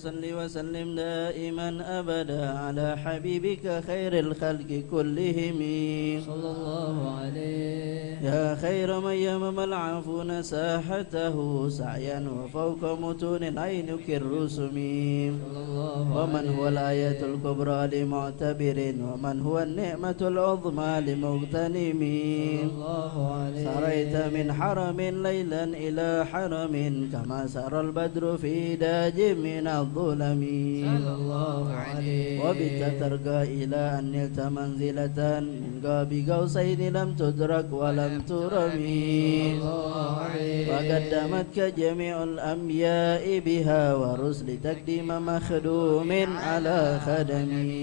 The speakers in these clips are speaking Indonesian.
صل وسلم دائما أبدا على حبيبك خير الخلق كلهم صلى الله عليه. يا خير من يمم العفون ساحته سعيا وفوق متون العين كالرسم ومن هو الآية الكبرى لمعتبر ومن هو النعمة العظمى لمغتنم سريت من حرم ليلا إلى حرم كما سرى البدر في داج من الظلم وبت ترقى إلى أن نلت منزلة من قاب قوسين لم تدرك ولم ترمي وقدمتك جميع الأنبياء بها ورسل تقديم مخدوم على خدمي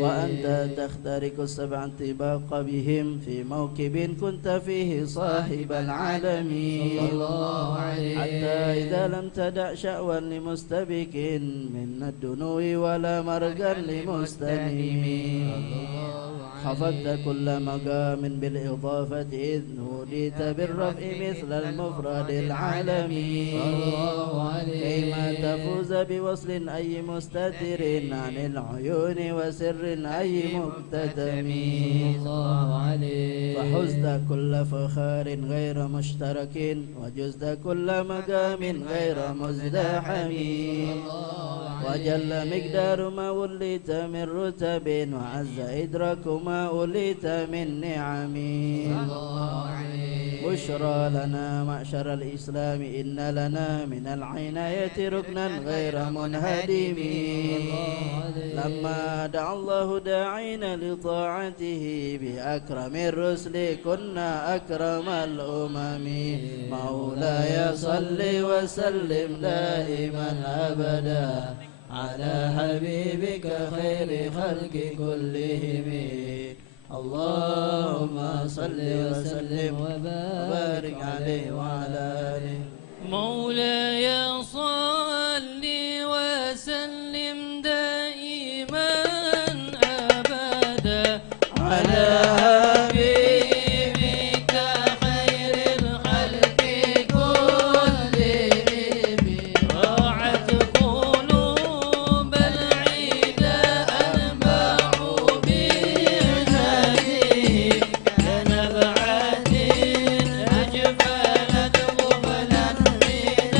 وأنت تخترق السبع طباق بهم في موكب كنت فيه صاحب العالم حتى إذا لم تدع شأوا لمستبك من الدنو ولا مرقا لمستنيم خفضت كل مقام بالإضافة إذ نوديت بالرفع مثل المفرد العالمي كيما تفوز بوصل أي مستتر عن العيون وسر أي مكتتم فحزت كل فخار غير مشترك وجزت كل مقام غير مزدحم وجل مقدار ما وليت من رتب وعز إدراك ما وليت من نعم بشرى لنا معشر الإسلام إن لنا من العناية ركنا غير منهدم لما دعا الله داعين لطاعته بأكرم الرسل كنا أكرم الأمم مولاي صل وسلم دائما أبدا على حبيبك خير خلق كلهم اللهم صل وسلم وبارك عليه وعلى آله مولاي صل وسلم دائما أبدا على حبيبك خير الخلق كلهم راعت قلوب العدا أنبع بإرشادهم كنبعة أجفلت قبلا من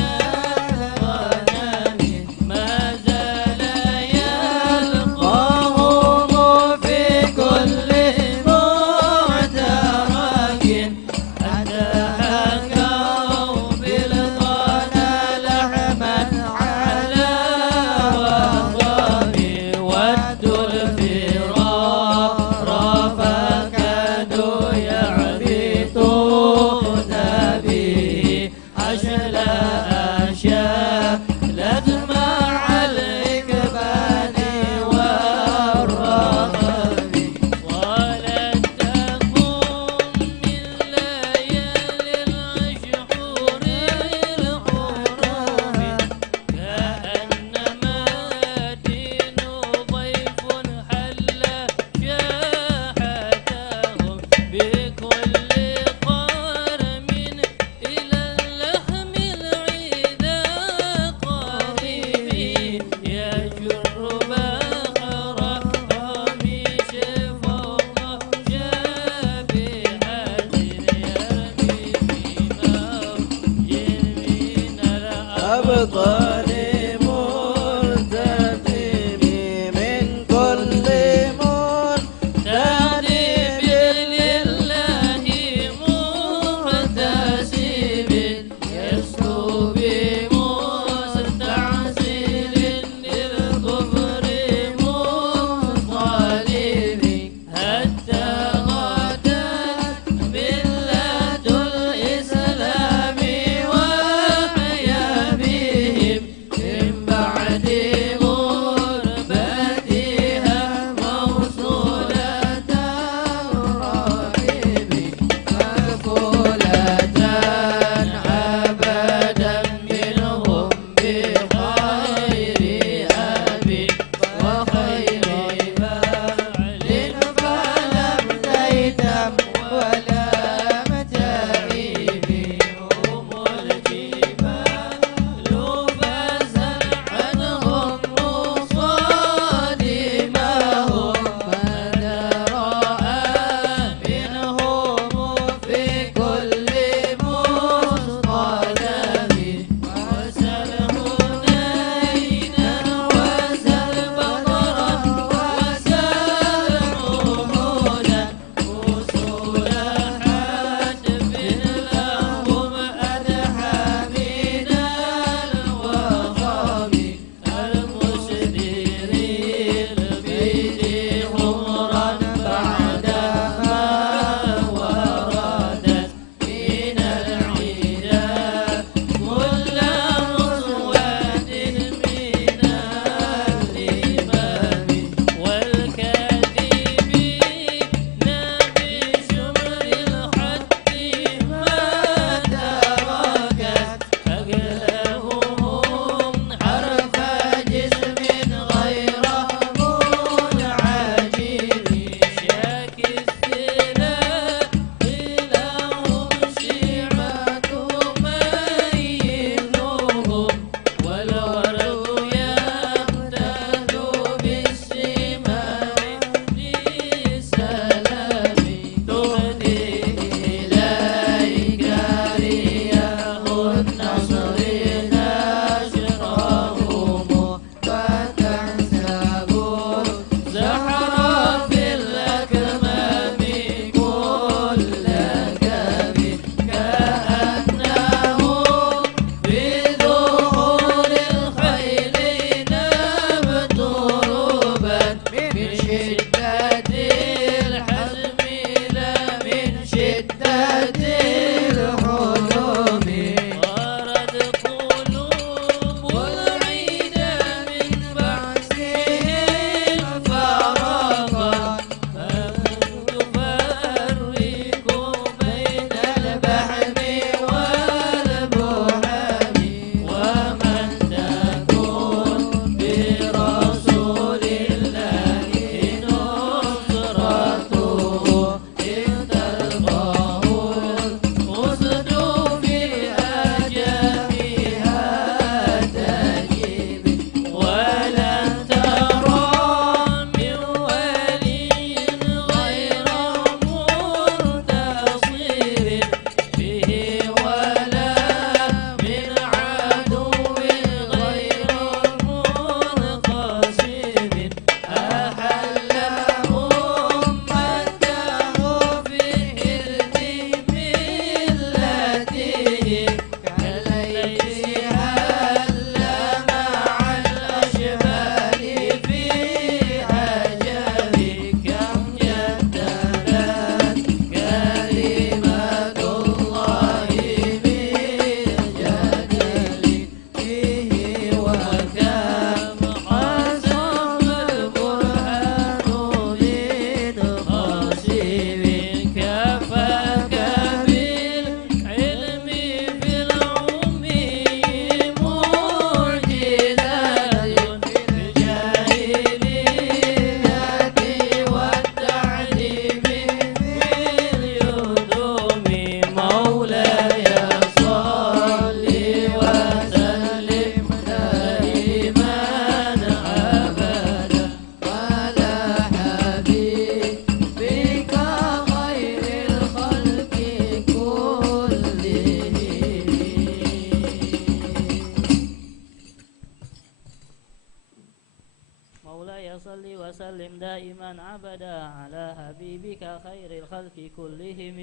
وسلم دائما أبدا على حبيبك خير الخلق كلهم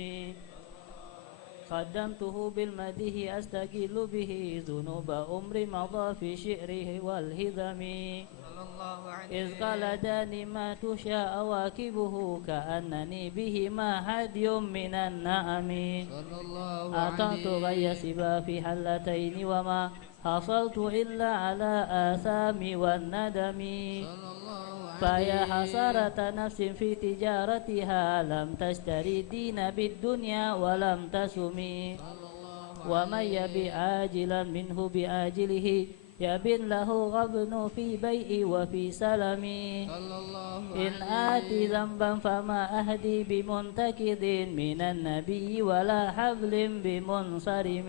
قدمته بالمديه أستقل به ذنوب أمر مضى في شعره والهذم إذ قال داني ما تشاء أواكبه كأنني بهما هدي من النعم أطعت غي سبا في حلتين وما حصلت إلا على آثام والندم فيا حسرة نفس في تجارتها لم تشتري الدين بالدنيا ولم تسمي ومن يبيع عاجلا منه بآجله يبن له غبن في بيع وفي سلم إن آتي ذنبا فما أهدي بمنتكد من النبي ولا حبل بمنصرم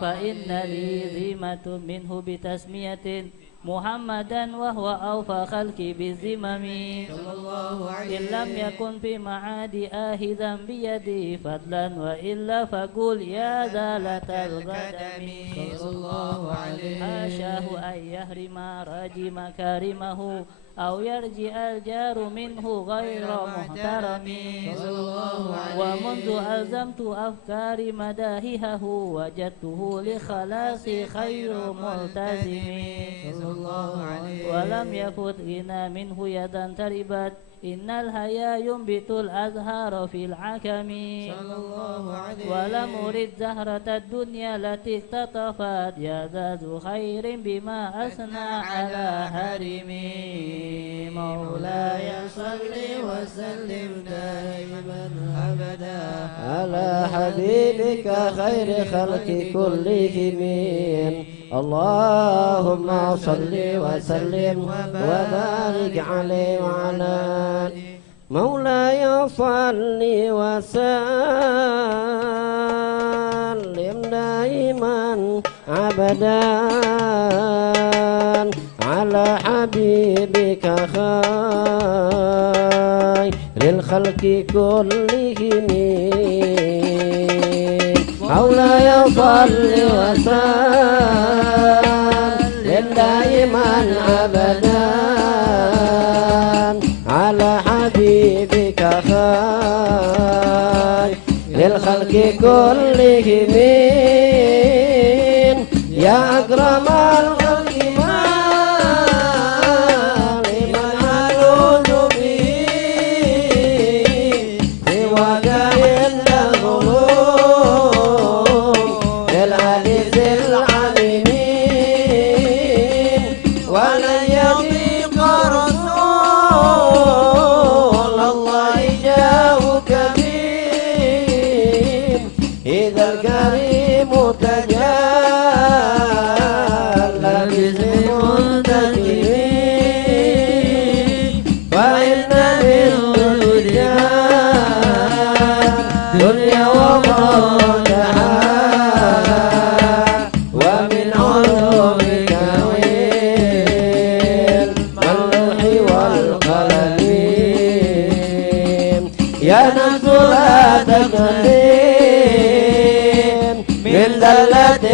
فإن لي ذمة منه بتسمية محمدا وهو أوفى خلقي بالذمم إن لم يكن في معاد آهذا بيدي فضلا وإلا فقل يا ذالة الغدم حاشاه أن يهرم راجي مكارمه أو يرجع الجار منه غير محترم ومنذ ألزمت أفكار مداهيه وجدته لخلاصي خير ملتزم ولم يفت غنى منه يدا تربت إن الحيا ينبت الأزهار في العكم ولم أرد زهرة الدنيا التي اختطفت يا ذا ذو خير بما أثنى على هرمي مولاي صل وسلم دائما أبدا على حبيبك خير خلق كلهم اللهم صل وسلم وبارك عليه وعلى مولاي صل وسلم دائما أبدا على حبيبك خير الخلق كلهم مولاي صل وسلم دائما أبدا على حبيبك خير الخلق كلهم يا أكرم الخلق ما لمن ألوذ به سواك إلا الغلوب للحديث العليم ولن يضيق رسول الله جاءك به إذا الكريم تجلى باسم منتكبين فإن بالدنيا دنيا وموتها ومن علومك واللوح والقلم يا نفس لا تكتم من ذلة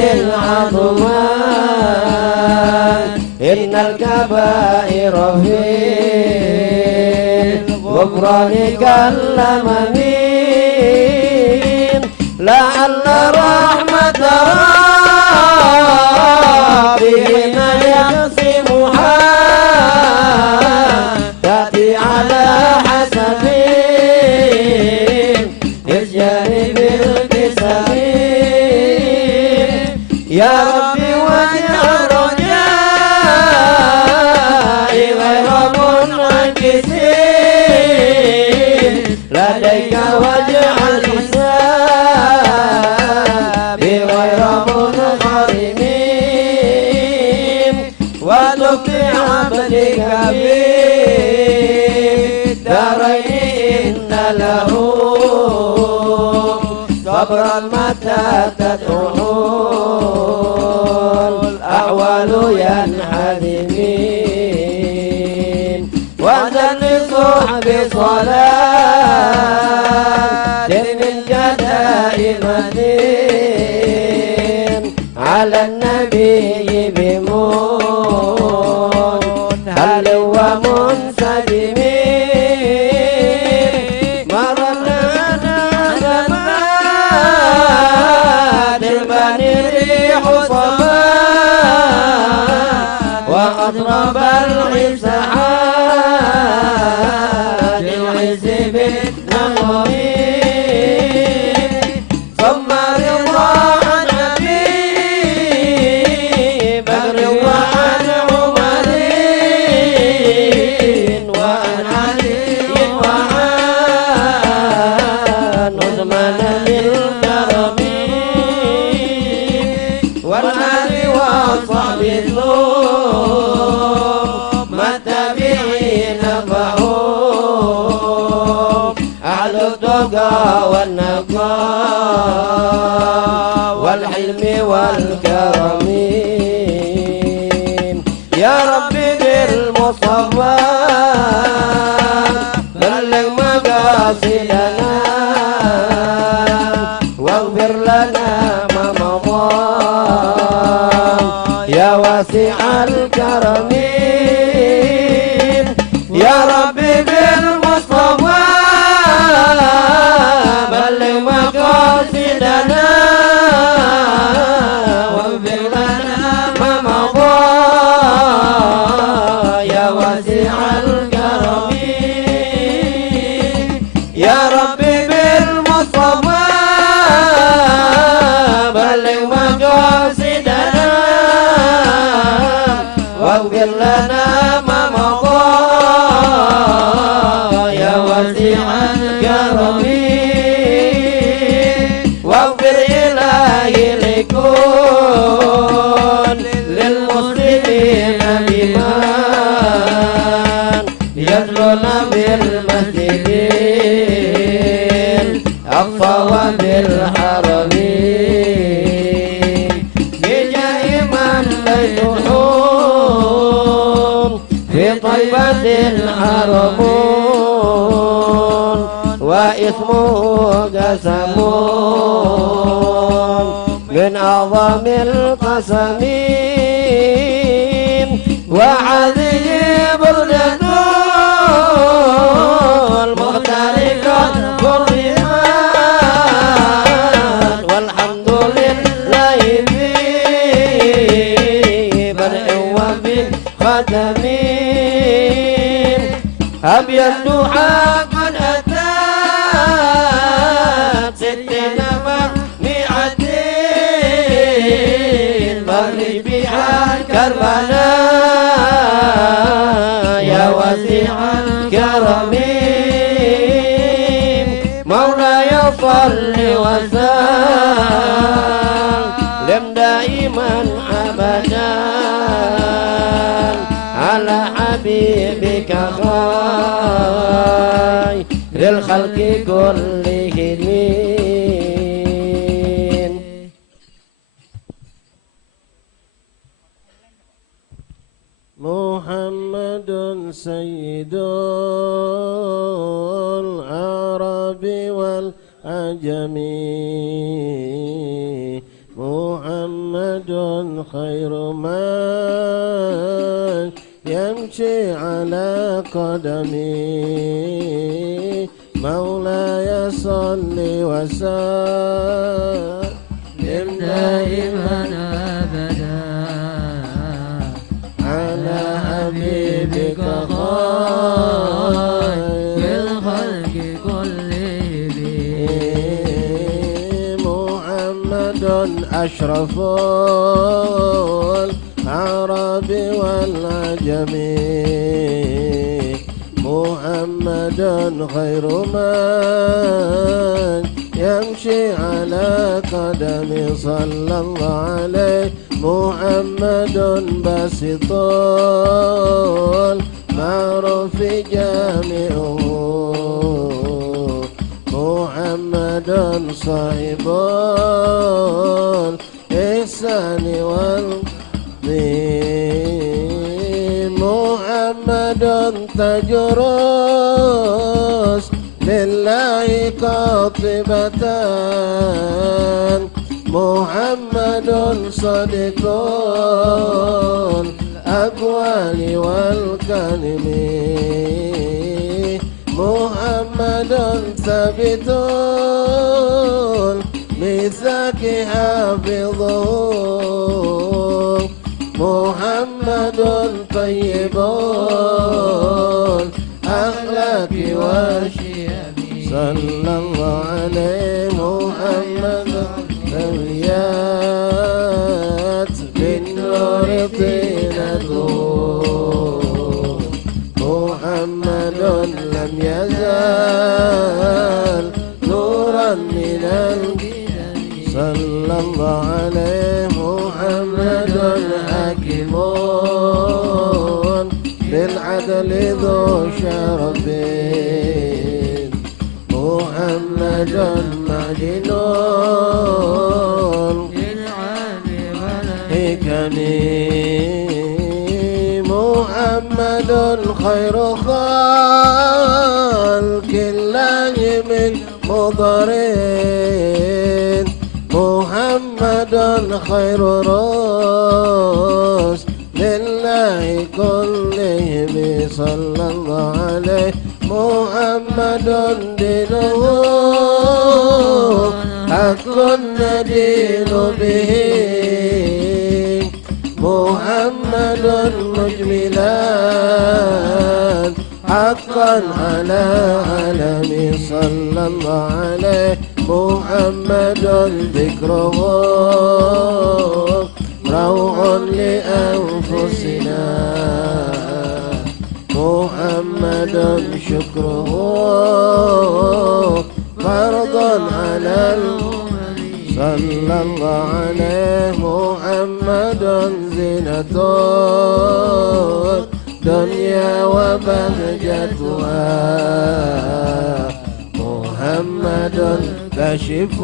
العظمان إن الكبائر في الغفران كالأمم لعل رحمة ربنا يقسمها تأتي على حسب الجانب الكسب يا ربي واجعل رجائي غير منعكس لديك واجعل حسابي غير منغرم وتب عبدك في الدارين إن له صبرا متى تدعوه الأحوال ينحدمين وذل صحب صلاة من دائمة على النبي بمنهل ومنهل منسجم مررنا على مات البني ريح صبا وأضرب العسحات العز بالنظر ثم رضا عن أبي بكر وعن عمر وعن علي وعن عثمان بالكرم والآل وصحب الثوم التابعين فهم أهل التقى والنقاء والحلم والكرم يا ربي بالمصطفى بلغ مقاصدنا واغفر لنا ما مضى يا واسع الكرم يا ربي بالمصطفى بلغ مقاصدنا واغفر لنا ما مضى يا واسع الكرم يا ربي بالمصطفى بلغ مقاصدنا واغفر لنا ما مضى يا واسع الكرم واغفر إلهي لكل للمسلمين بمن يدلون بالمسجد الأقصى وبالحرم بجاه من بيته في طيبة حرم واسمه قسم من أعظم القسم وهذه بردة المختلفة حرمت والحمد لله في بدء وفي ختم أبيض قد أتت ستين مئة بر بها كربلاء يا واسع الكرم مولاي صل وسلم دائما أبدا على حبيبك خير للخلق كلهم محمد سيد العرب والعجم محمد خير من يمشي على قدمي مولاي صل وسلم دائما أبدا على حبيبك خير الخلق كلهم محمد أشرف العرب والعجم محمد خير من يمشي على قدم صلى الله عليه محمد باسط المعروف جامعه محمد صاحب الإحسان والدين محمد تجرس لله قاطبة محمد صديق الأقوال والكلم محمد ثابت الميثاق حافظه محمد طيب الأخلاق والشيم صلى الله عليه محمد سويات بالنور طينته محمد لم يزال نورا من القدم صلى الله عليه محمد حكيم بالعدل ذو شرف محمد معدن بالحكم محمد خير خلق الله من مضرين محمد خير رسل لله كلهم صلى الله عليه محمد دينه حق ندين به محمد مجملا حقا على علم صلى الله عليه محمد ذكره روح لأنفسنا محمد شكره فرض على صلى الله عليه محمد زينة دنيا وبهجتها محمد كشف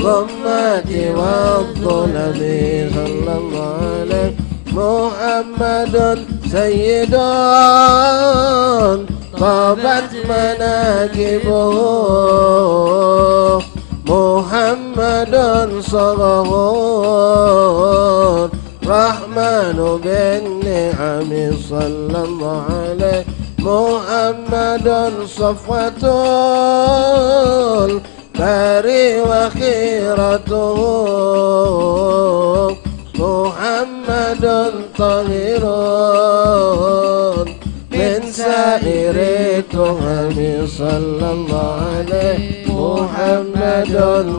الغمات والظلم صلى الله عليه محمد سيد طابت مناكبه محمد صغر رحمن بالنعم صلى الله عليه محمد صفوة الباري وخيرته محمد طاهر من سائر التهم صلى الله عليه محمد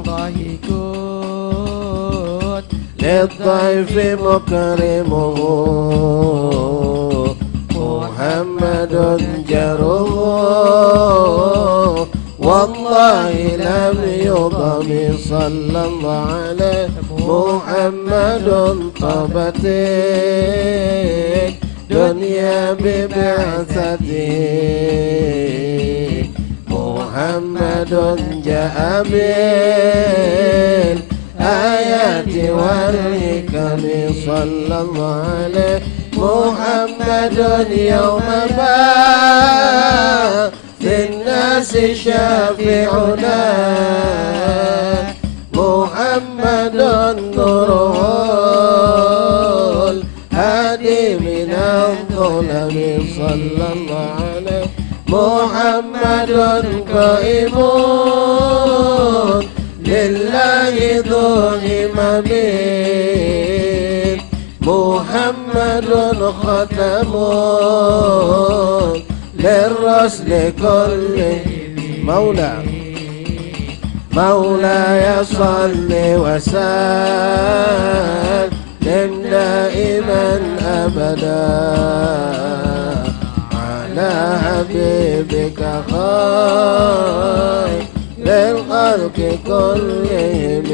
ضاحك للضيف مكرمه محمد جره والله لم يضم صلى الله عليه محمد طابت دنيا ببعثته محمد جاء بالآيات والحكم صلى الله عليه محمد يوم بعث الناس شافعنا محمد نوره الهادي من الظلم صلى الله عليه محمد قائم لله ذو همم محمد ختم للرسل كله مولاي صل وسلم دائما أبدا على حبيبك خير للخلق كلهم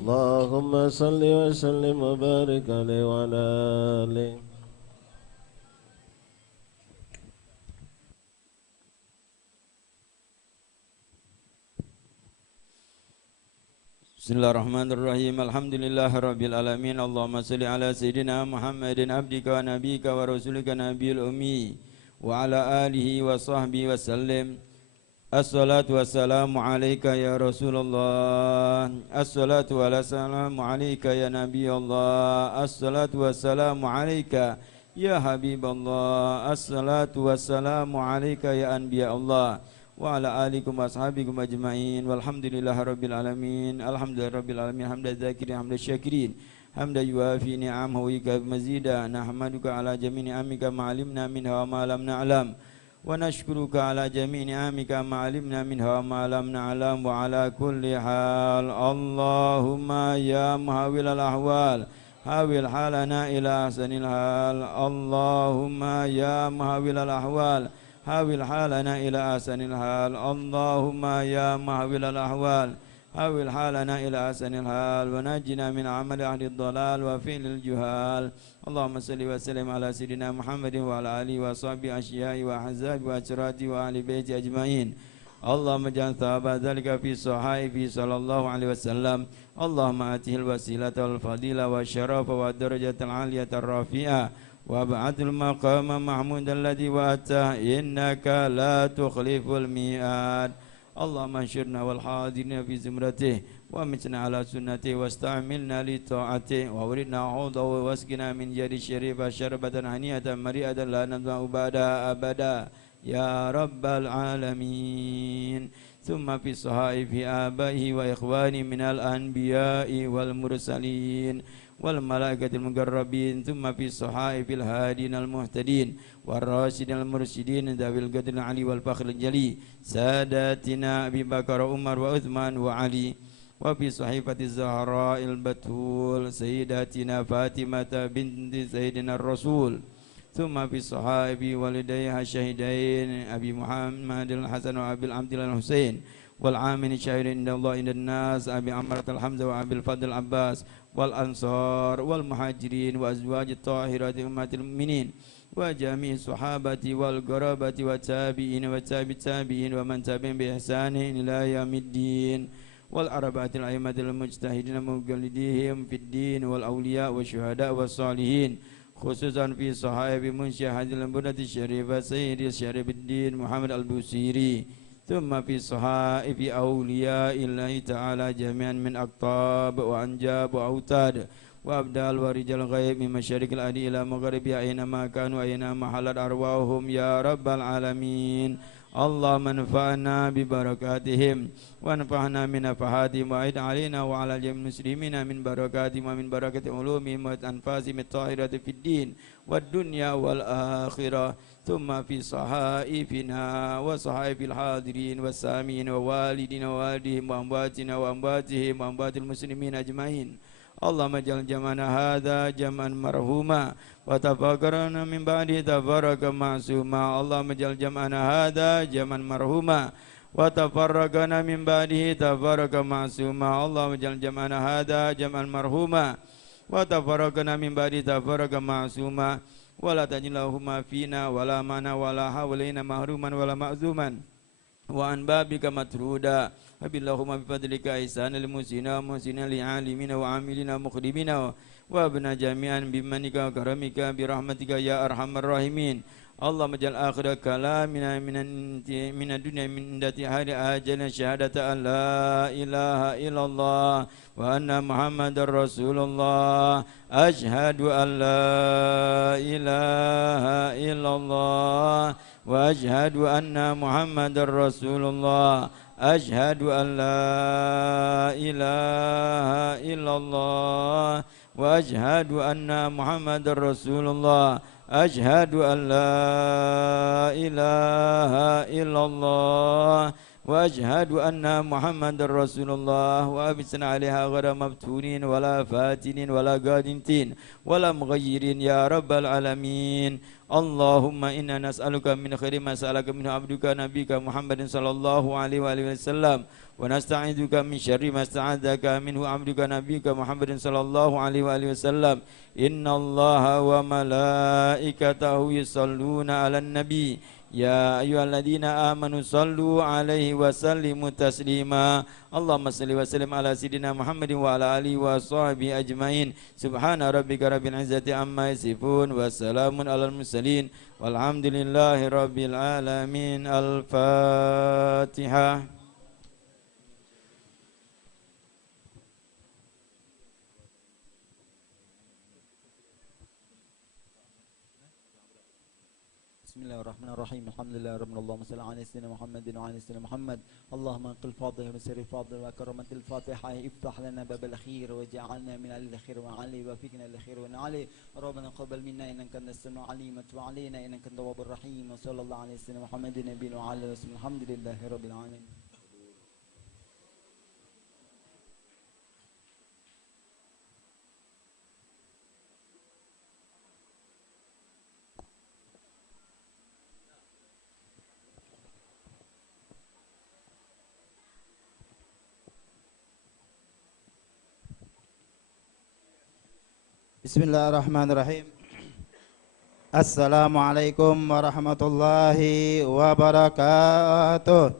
اللهم صل وسلم وبارك عليه وعلى آله. Bismillahirrahmanirrahim. Alhamdulillahirabbil alamin. Allahumma shalli ala sayyidina Muhammadin abdika wa nabiyyika wa rasulika nabiyil ummi wa ala alihi wa sahbihi wa sallim. Assalatu wassalamu alaika ya Rasulullah. Assalatu wassalamu alaika ya Nabi Allah. Assalatu wassalamu alaika ya Habiballah. Assalatu wassalamu alaika ya Anbiya Allah. Wa ala alikum wa ashabikum ajma'in. Walhamdulillahi rabbil alamin. Alhamdulillahi rabbil alamin. Hamdan dzakirin, hamdan syakirin. Hamdan yuafi ni'amahu wa yukafi mazida. Nahmaduka ala jami' ni'amika ma'alimna minha wa ma lam na'lam. Wa nashkuruka ala jami' ni'amika ma'alimna minha wa ma lam na'lam. Wa ala kulli hal. Allahumma ya muhawwilal ahwal, hawil halana ila ahsanil hal. Allahumma ya muhawwilal ahwal, hawil halana ila ahsanil hal. Allahumma ya muhawwilal ahwal, hawil halana ila ahsanil hal. Wa najina min amali ahli dhalal wa fi'lil juhal. Allahumma salli wa sallim ala sayyidina Muhammadin wa ala alihi wa sahbihi asyai wa ahzabi wa asyrati wa ahli baiti ajma'in. Allahumma ja'al thawaba dzalika fi sahaifi sallallahu alaihi wasallam. Allahumma atihil wasilata wal fadila wa syarafa wa darajatal aliyata rafi'ah wa ba'atul maqama mahmud alladhi wa'ata innaka la tukhliful mi'ad. Allahumma anshurna wal hadirina fi zimratih wa mitna ala sunnati wasta'milna li ta'ati wa uridna hawdahu wasqina min yadi syarifah syarbatan haniyatan mari'atan la nadma'u ba'da abada ya rabbal alamin. Thumma fi sahaifi abaihi wa ikhwani minal anbiya'i wal mursalin wal malaikatil muqarrabin. Thumma fi sahaifil hadin al muhtadin wal rasyidin al mursyidin dawil qadril ali wal fakhril jali sadatina Abi Bakar Umar wa Uthman wa Ali. Wa fi sahifati Zahra'il Batul sayyidatina Fatimah binti Sayyidina Rasul. Thumma fi sahibi walidayha syahidain Abi Muhammad al-Hasan wa Abi al-Abdillah al-Husain wal amin syahirin inda Allah inda nas Abi Amrat al-Hamzah wa Abi al-Fadl al-Abbas wal ansar wal muhajirin wa azwajit tahirati ummatil mu'minin wa jami'i sahabati wal garabati wa tabi'in wa tabi'it tabi'in wa man tabi'in bi ihsanin ila yaumiddin wal arba'atil a'immatil mujtahidin muqallidihim fid din wal awliya wa syuhada was salihin khususan fi sahabi munsyah hadil bundati syarifah sayyidi syarifuddin Muhammad al-Busiri. Thumma fi sahabi awliya illahi ta'ala jami'an min aqtab wa anjab wa autad wa abdal wa rijal ghaib min masyarikil adi ila magharibi aina ma kanu aina mahalat arwahum ya rabbal alamin. Allahumma anfa'na bi barakatihim wa anfa'na min nafahatihim wa a'id alaina wa ala jami'il muslimina min barakatihim wa min barakati ulumihim wa anfasihim at-tahirati fid din wad dunya wal akhirah. Thumma fi sahaifina wa sahaifil hadirin was samin wa walidina wa walidihim wa amwatina wa amwatihim wa amwatil muslimin ajmain. Allahumma ja'al jam'ana hadha jam'an marhuma wa tafakkarna min ba'di tafarraqa ma'suma. Allahumma ja'al jam'ana hadha jam'an marhuma wa tafarraqna min ba'dihi tafarraqa ma'suma. Allahumma ja'al jam'ana hadha jam'an marhuma wa tafarraqna min ba'di tafarraqa ma'suma wa la taj'alhuma fina wala mana wala hawlaina mahruman wala ma'zuman wa an babika matruda. Habillahumma bifadlika ihsanal musina wa musina li'alimina wa amilina mukhdimina wa abna jami'an bimanika wa karamika birahmatika ya arhamar rahimin. Allahumma ja'al akhir kalamina minad dunya min indati hari ajalna syahadata an la ilaha illallah wa anna muhammadar rasulullah. Ashhadu an la ilaha illallah wa ashhadu anna muhammadar rasulullah. Ashhadu an la ilaha illallah wa ashhadu anna muhammadar rasulullah. Ashhadu an la ilaha illallah wa ashhadu anna muhammadar rasulullah. Wa abisna alaiha ghara mabtunin wala fatinin wala gadintin wala mughayyirin ya rabbal alamin. Allahumma inna nas'aluka min khairi ma sa'alaka minhu abduka nabika Muhammadin sallallahu alaihi wa sallam wa nasta'iduka min syarri ma sta'adzaka minhu abduka nabika Muhammadin sallallahu alaihi wa sallam. Inna Allaha wa malaikatahu yusalluna 'alan nabi يا أيها الذين آمنوا صلوا عليه وسلموا تسليما اللهم صل وسلم على سيدنا محمد وعلى آله وصحبه أجمعين سبحان ربك رب العزة عما يصفون وسلام على المرسلين والحمد لله رب العالمين. الفاتحة. Bismillahirrahmanirrahim. Alhamdulillah Allahumma salli ala sayyidina Muhammadin wa ala sayyidina Muhammad. Allahumma qil fadhil wa sirri fadhil wa karamatil Fatihah. Iftah lana babal khair wa ja'alna min al-khair wa 'ali wa fikna al-khair wa 'ali. Rabbana qabbal minna innaka antas samiul 'alim wa tub 'alaina innaka antat tawwabur rahim. Wa sallallahu ala sayyidina Muhammadin nabiyina wa ala alihi. Alhamdulillahi rabbil alamin. Bismillahirrahmanirrahim. Assalamualaikum warahmatullahi wabarakatuh.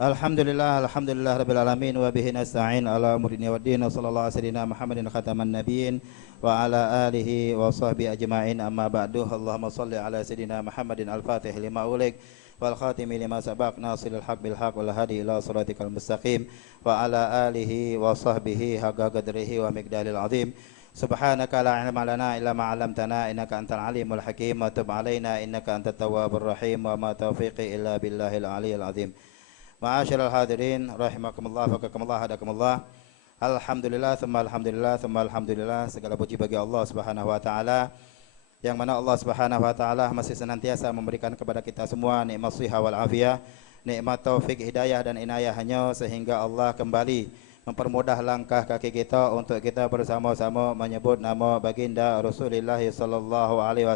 Alhamdulillah rabbil alamin wa bihi nasta'in ala umuri dunya waddin. Sallallahu alaihi wasallam Muhammadin khataman nabiyyin wa ala alihi wa sahbihi ajma'in. Amma ba'du. Allahumma shalli ala sayidina Muhammadin al-Fatih lima ulik wal khatimi lima sabaq nasilul haq bil haq wal hadi ila siratikal mustaqim wa ala alihi wa sahbihi haqqa qadrihi wa miqdaril azim. Subhanaka la ilma lana illa ma 'allamtana innaka antal alimul hakim wa tub 'alaina innaka antat tawwabur rahim wa ma taufiqi illa billahil aliyyil azim. Ma'asyiral hadirin rahimakumullah faqakumullah hadakumullah. Alhamdulillah tsumma alhamdulillah tsumma alhamdulillah. Segala puji bagi Allah Subhanahu wa taala, yang mana Allah Subhanahu wa taala masih senantiasa memberikan kepada kita semua nikmat shihah wal afiyah, nikmat taufik hidayah dan inayahnya, sehingga Allah kembali mempermudah langkah kaki kita untuk kita bersama-sama menyebut nama baginda Rasulullah sallallahu alaihi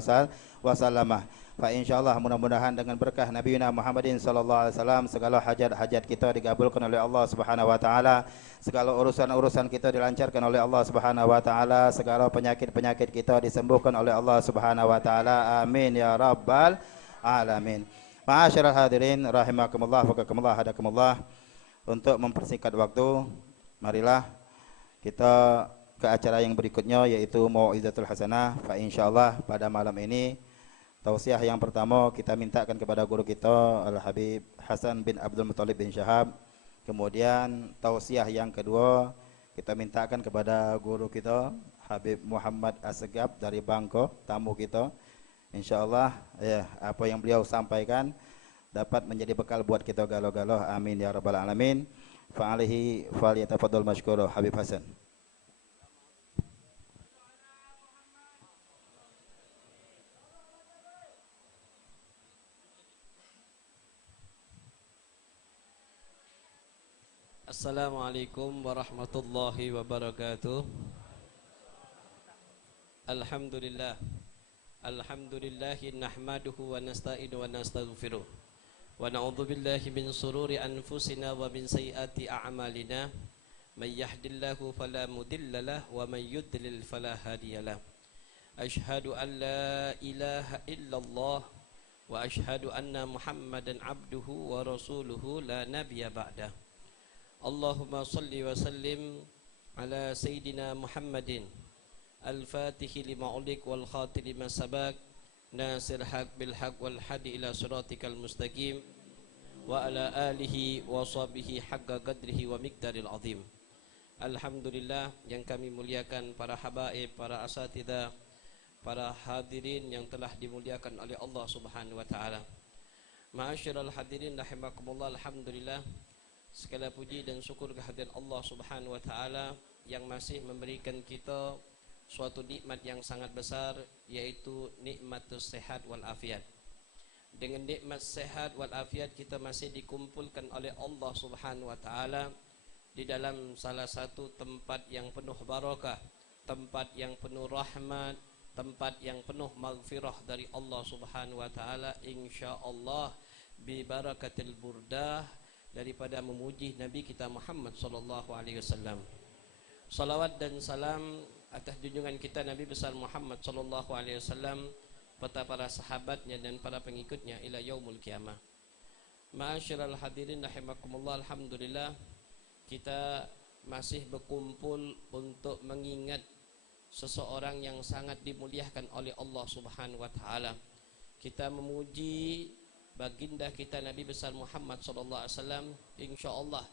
wasallam. Fa insyaallah mudah-mudahan dengan berkah Nabi Muhammadin sallallahu alaihi wasallam segala hajat-hajat kita digabulkan oleh Allah Subhanahu wa taala, segala urusan-urusan kita dilancarkan oleh Allah Subhanahu wa taala, segala penyakit-penyakit kita disembuhkan oleh Allah Subhanahu wa taala. Amin ya rabbal alamin. Ma'asyiral hadirin rahimakumullah wa hadakumullah. Untuk mempersingkat waktu, marilah kita ke acara yang berikutnya, yaitu Mau'izatul Hasanah. Fa insyaallah pada malam ini tausiah yang pertama kita mintakan kepada guru kita Al-Habib Hasan bin Abdul Muttalib bin Syahab. Kemudian tausiah yang kedua kita mintakan kepada guru kita Habib Muhammad Assegaf dari Bangkok, tamu kita. Insyaallah apa yang beliau sampaikan dapat menjadi bekal buat kita galau-galau. Amin ya rabbal alamin. Fa alihi falyatafaddal mashkura Habib Hasan. Assalamualaikum warahmatullahi wabarakatuh. Alhamdulillah. Alhamdulillahi nahmaduhu wa nasta'inu wa nastaghfiruh. Wa na'udzu billahi min sururi anfusina wa min sayyiati a'malina. May yahdihillahu fala mudilla lahu wa may yudlil fala hadiyalah. Asyhadu an la ilaha illallah wa asyhadu anna Muhammadan abduhu wa rasuluhu la nabiyya ba'dah. Allahumma salli wa sallim ala Sayyidina Muhammadin al-Fatihi lima ulik wal khatili lima sabak nasir haq bil haq wal hadi ila siratikal mustaqim wa ala alihi wa sahbihi haqqa qadrihi wa miqdaril azim. Alhamdulillah yang kami muliakan para habaib, para asatidzah, para hadirin yang telah dimuliakan oleh Allah Subhanahu wa taala. Ma'asyiral hadirin rahimakumullah. Alhamdulillah, segala puji dan syukur kehadiran Allah Subhanahu wa taala yang masih memberikan kita suatu nikmat yang sangat besar, yaitu nikmatus sehat wal afiat. Dengan nikmat sehat wal afiat kita masih dikumpulkan oleh Allah Subhanahu wa taala di dalam salah satu tempat yang penuh barakah, tempat yang penuh rahmat, tempat yang penuh maghfirah dari Allah Subhanahu wa taala, insyaallah bi barakatil burdah, daripada memuji Nabi kita Muhammad sallallahu alaihi wasallam. Salawat dan salam atas junjungan kita Nabi besar Muhammad sallallahu alaihi wasallam para sahabatnya dan para pengikutnya ila yaumul qiyamah. Ma'asyiral hadirin rahimakumullah, alhamdulillah kita masih berkumpul untuk mengingat seseorang yang sangat dimuliakan oleh Allah Subhanahu wa taala. Kita memuji baginda kita Nabi besar Muhammad sallallahu alaihi wasallam. Insyaallah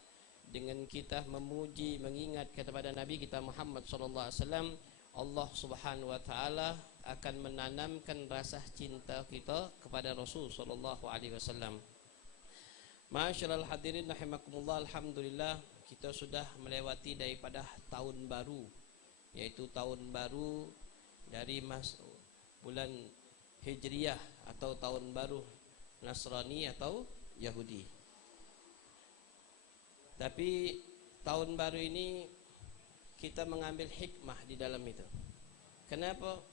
dengan kita memuji mengingat kepada Nabi kita Muhammad sallallahu alaihi wasallam, Allah Subhanahu wa taala akan menanamkan rasa cinta kita kepada Rasul sallallahu alaihi wasallam. Ma'asyiral hadirin rahimakumullah, alhamdulillah kita sudah melewati daripada tahun baru, yaitu tahun baru dari bulan Hijriyah atau tahun baru Nasrani atau Yahudi. Tapi tahun baru ini kita mengambil hikmah di dalam itu. Kenapa?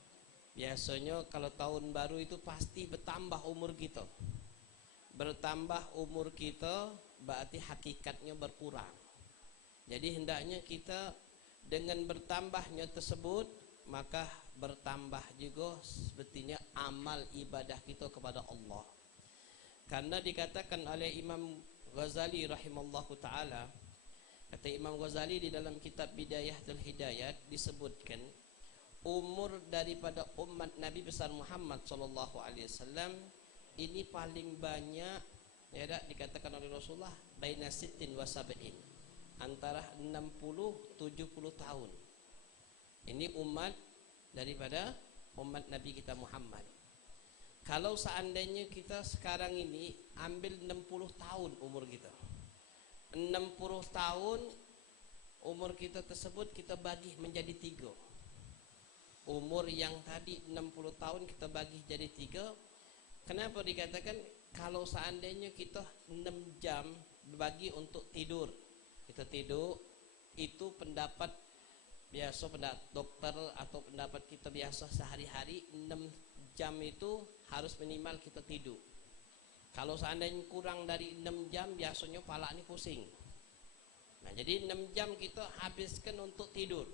Biasanya kalau tahun baru itu pasti bertambah umur kita. Bertambah umur kita berarti hakikatnya berkurang. Jadi hendaknya kita dengan bertambahnya tersebut maka bertambah juga sebetulnya amal ibadah kita kepada Allah. Karena dikatakan oleh Imam Ghazali rahimallahu taala, kata Imam Ghazali di dalam kitab Bidayatul Hidayat disebutkan umur daripada umat Nabi besar Muhammad sallallahu alaihi wasallam ini paling banyak, ya tak, dikatakan oleh Rasulullah baina sittin wa sab'in, antara 60-70 tahun. Ini umat daripada umat Nabi kita Muhammad. Kalau seandainya kita sekarang ini ambil 60 tahun umur kita, 60 tahun umur kita tersebut kita bagi menjadi 3. Umur yang tadi 60 tahun kita bagi jadi 3. Kenapa dikatakan kalau seandainya kita 6 jam bagi untuk tidur, kita tidur, itu pendapat biasa, pendapat dokter atau pendapat kita biasa sehari-hari 6 jam itu harus minimal kita tidur. Kalau seandainya kurang dari 6 jam biasanya kepala ini pusing. Nah, jadi 6 jam kita habiskan untuk tidur.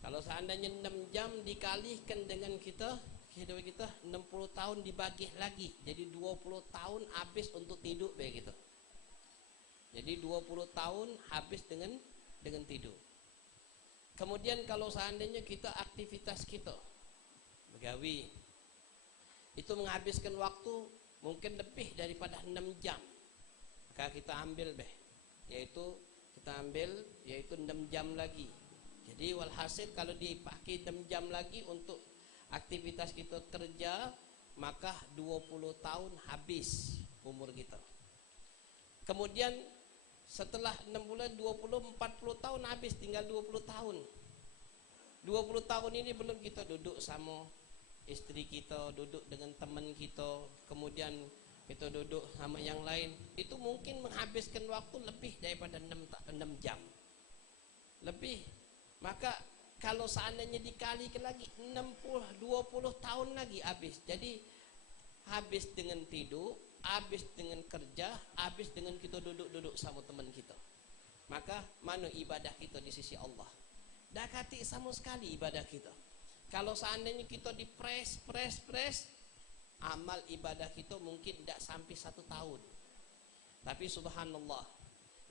Kalau seandainya 6 jam dikalikan dengan kehidupan kita 60 tahun dibagi lagi, jadi 20 tahun habis untuk tidur begitu. Jadi 20 tahun habis dengan tidur. Kemudian kalau seandainya kita aktivitas kita begawi itu menghabiskan waktu mungkin lebih daripada 6 jam, maka kita ambil yaitu 6 jam lagi. Jadi walhasil kalau dipakai 6 jam lagi untuk aktivitas kita kerja, maka 20 tahun habis umur kita. Kemudian setelah 6 bulan 20, 40 tahun habis, tinggal 20 tahun. 20 tahun ini belum kita duduk sama istri kita, duduk dengan teman kita, kemudian kita duduk sama yang lain. Itu mungkin menghabiskan waktu lebih daripada 6 jam. Lebih. Maka kalau seandainya dikalikan lagi 20 tahun lagi habis. Jadi habis dengan tidur, habis dengan kerja, habis dengan kita duduk-duduk sama teman kita. Maka mana ibadah kita di sisi Allah? Dah kati sama sekali ibadah kita. Kalau seandainya kita dipres, amal ibadah kita mungkin tidak sampai 1 tahun. Tapi subhanallah,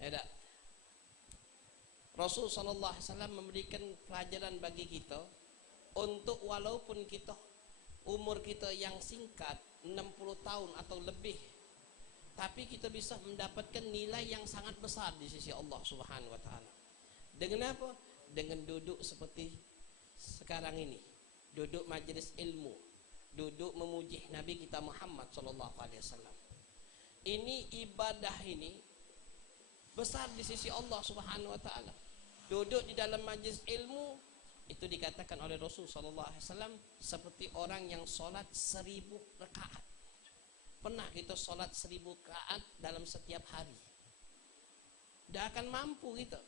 ya tak? Rasul sallallahu alaihi wasallam memberikan pelajaran bagi kita untuk walaupun kita umur kita yang singkat 60 tahun atau lebih, tapi kita bisa mendapatkan nilai yang sangat besar di sisi Allah Subhanahu wa taala. Dengan apa? Dengan duduk seperti sekarang ini, duduk majelis ilmu, duduk memuji Nabi kita Muhammad sallallahu alaihi wasallam. Ini ibadah ini besar di sisi Allah Subhanahu wa taala. Duduk di dalam majlis ilmu itu dikatakan oleh Rasul sallallahu alaihi wasallam seperti orang yang solat 1000 rakaat. Pernah kita solat 1000 rakaat dalam setiap hari? Tidak akan mampu kita.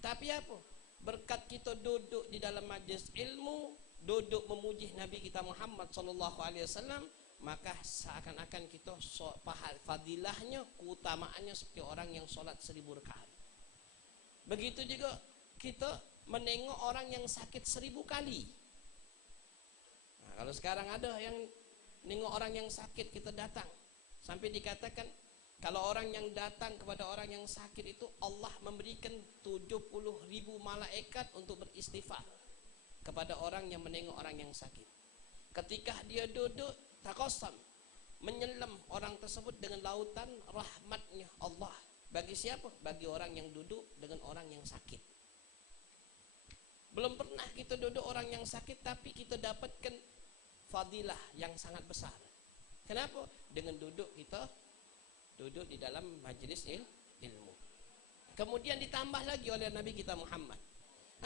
Tapi apa? Berkat kita duduk di dalam majlis ilmu, duduk memuji Nabi kita Muhammad sallallahu alaihi wasallam, maka seakan-akan kita fadilahnya, keutamaannya seperti orang yang solat 1000 rakaat. Begitu juga kita menengok orang yang sakit 1000 kali. Nah, kalau Kalau sekarang ada yang nengok orang yang sakit kita datang, sampai dikatakan kalau orang yang datang kepada orang yang sakit itu Allah memberikan 70.000 malaikat untuk beristighfar kepada orang yang menengok orang yang sakit. Ketika dia duduk taqassam, menyelam orang tersebut dengan lautan rahmatnya Allah. Bagi siapa? Bagi orang yang duduk dengan orang yang sakit. Belum pernah kita duduk orang yang sakit, tapi kita dapatkan fadilah yang sangat besar. Kenapa? Dengan duduk kita duduk di dalam majlis ilmu. Kemudian ditambah lagi oleh Nabi kita Muhammad.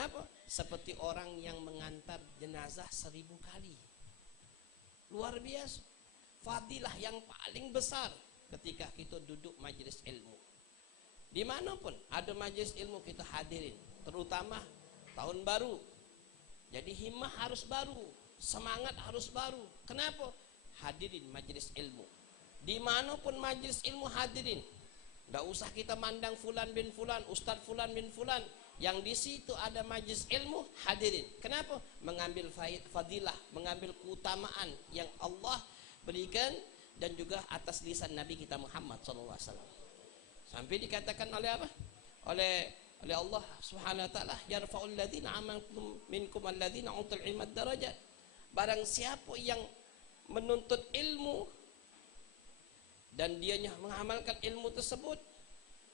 Apa? Seperti orang yang mengantar jenazah 1000 kali. Luar biasa. Fadilah yang paling besar ketika kita duduk majlis ilmu. Dimanapun ada majlis ilmu kita hadirin. Terutama tahun baru. Jadi himmah harus baru. Semangat harus baru. Kenapa? Hadirin majlis ilmu. Dimanapun majlis ilmu hadirin. Tidak usah kita mandang fulan bin fulan, ustadz fulan bin fulan. Yang di situ ada majlis ilmu hadirin. Kenapa? Mengambil fadilah, mengambil keutamaan yang Allah berikan dan juga atas lisan Nabi kita Muhammad SAW. Sampai dikatakan oleh apa? Oleh Allah Subhanahu wa taala, yarfa'ul ladzina amanu minkum alladzina utul ilma darajat. Barang siapa yang menuntut ilmu dan dianya mengamalkan ilmu tersebut,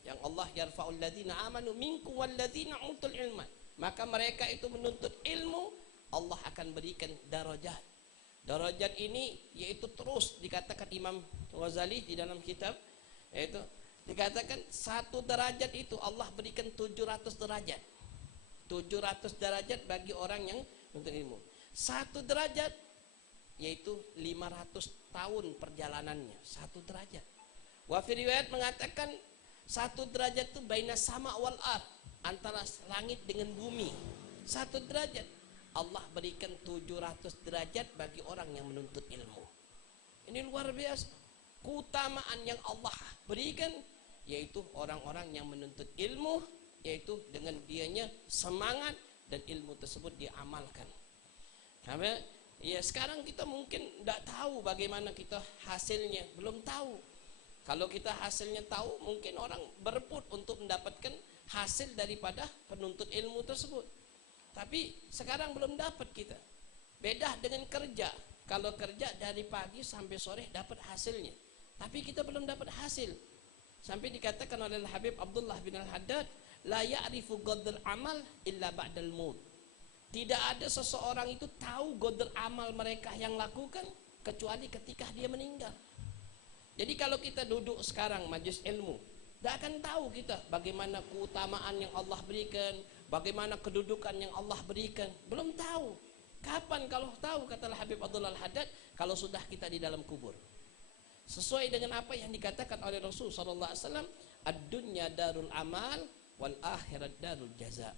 yang Allah yarfa'ul ladzina amanu minkum walladzina utul ilma, maka mereka itu menuntut ilmu, Allah akan berikan darajat. Darajat ini yaitu terus dikatakan Imam Ghazali di dalam kitab, yaitu dikatakan 1 derajat itu Allah berikan 700 derajat. 700 derajat bagi orang yang menuntut ilmu. 1 derajat yaitu 500 tahun perjalanannya. 1 derajat. Wa fi riwayat mengatakan 1 derajat itu baina sama wal ard, antara langit dengan bumi. 1 derajat Allah berikan 700 derajat bagi orang yang menuntut ilmu. Ini luar biasa. Keutamaan yang Allah berikan yaitu orang-orang yang menuntut ilmu, yaitu dengan dianya semangat dan ilmu tersebut diamalkan. Karena ya sekarang kita mungkin tidak tahu bagaimana kita hasilnya, belum tahu. Kalau kita hasilnya tahu, mungkin orang berebut untuk mendapatkan hasil daripada penuntut ilmu tersebut. Tapi sekarang belum dapat kita. Beda dengan kerja. Kalau kerja dari pagi sampai sore dapat hasilnya. Tapi kita belum dapat hasil. Sampai dikatakan oleh Habib Abdullah bin Al-Haddad, la ya'rifu qadr amal illa ba'dal maut. Tidak ada seseorang itu tahu qadr amal mereka yang lakukan kecuali ketika dia meninggal. Jadi kalau kita duduk sekarang majlis ilmu, tidak akan tahu kita bagaimana keutamaan yang Allah berikan, bagaimana kedudukan yang Allah berikan. Belum tahu. Kapan kalau tahu, kata Habib Abdullah Al-Haddad, kalau sudah kita di dalam kubur. Sesuai dengan apa yang dikatakan oleh Rasul sallallahu alaihi wasallam, ad-dunya darul amal wal akhirat darul jaza.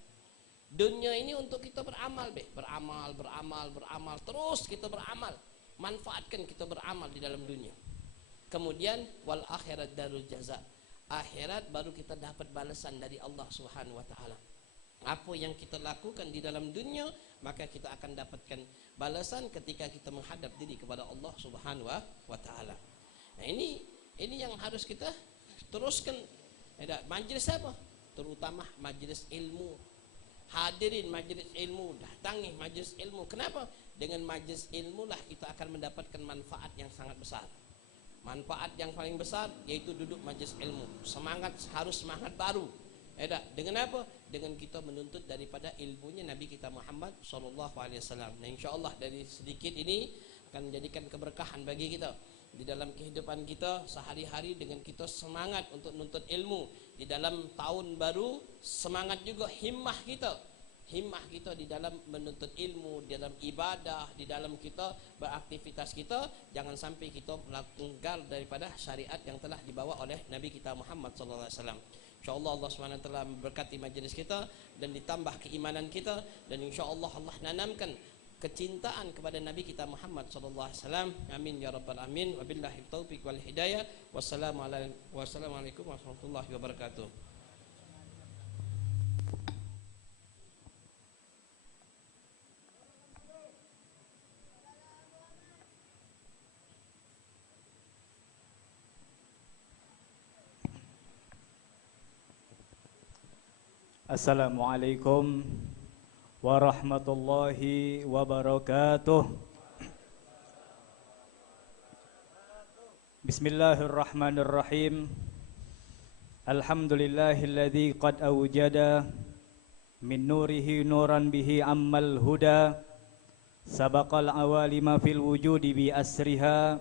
Dunia ini untuk kita beramal, beramal, terus kita beramal. Manfaatkan kita beramal di dalam dunia. Kemudian wal akhirat darul jaza. Akhirat baru kita dapat balasan dari Allah Subhanahu wa taala. Apa yang kita lakukan di dalam dunia, maka kita akan dapatkan balasan ketika kita menghadap diri kepada Allah Subhanahu wa taala. Nah, ini yang harus kita teruskan. Majlis apa? Terutama majlis ilmu. Hadirin majlis ilmu, datangi majlis ilmu. Kenapa? Dengan majlis ilmu lah kita akan mendapatkan manfaat yang sangat besar. Manfaat yang paling besar yaitu duduk majlis ilmu. Harus semangat baru. Dengan apa? Dengan kita menuntut daripada ilmunya Nabi kita Muhammad SAW. Nah, insyaallah dari sedikit ini akan menjadikan keberkahan bagi kita di dalam kehidupan kita sehari-hari, dengan kita semangat untuk menuntut ilmu di dalam tahun baru. Semangat juga himmah kita di dalam menuntut ilmu, di dalam ibadah, di dalam kita beraktivitas kita. Jangan sampai kita melanggar daripada syariat yang telah dibawa oleh Nabi kita Muhammad SAW. InsyaAllah Allah SWT memberkati majlis kita dan ditambah keimanan kita, dan insyaAllah Allah nanamkan kecintaan kepada Nabi kita Muhammad SAW. Amin ya rabbal alamin. Wabillahi taufiq wal hidayah. Wassalamualaikum warahmatullahi wabarakatuh. Assalamualaikum warahmatullahi wabarakatuh. Bismillahirrahmanirrahim. Alhamdulillahilladzi qad awjada min nurihi nuran bihi ammal huda sabaqal awalima fil wujudi bi asriha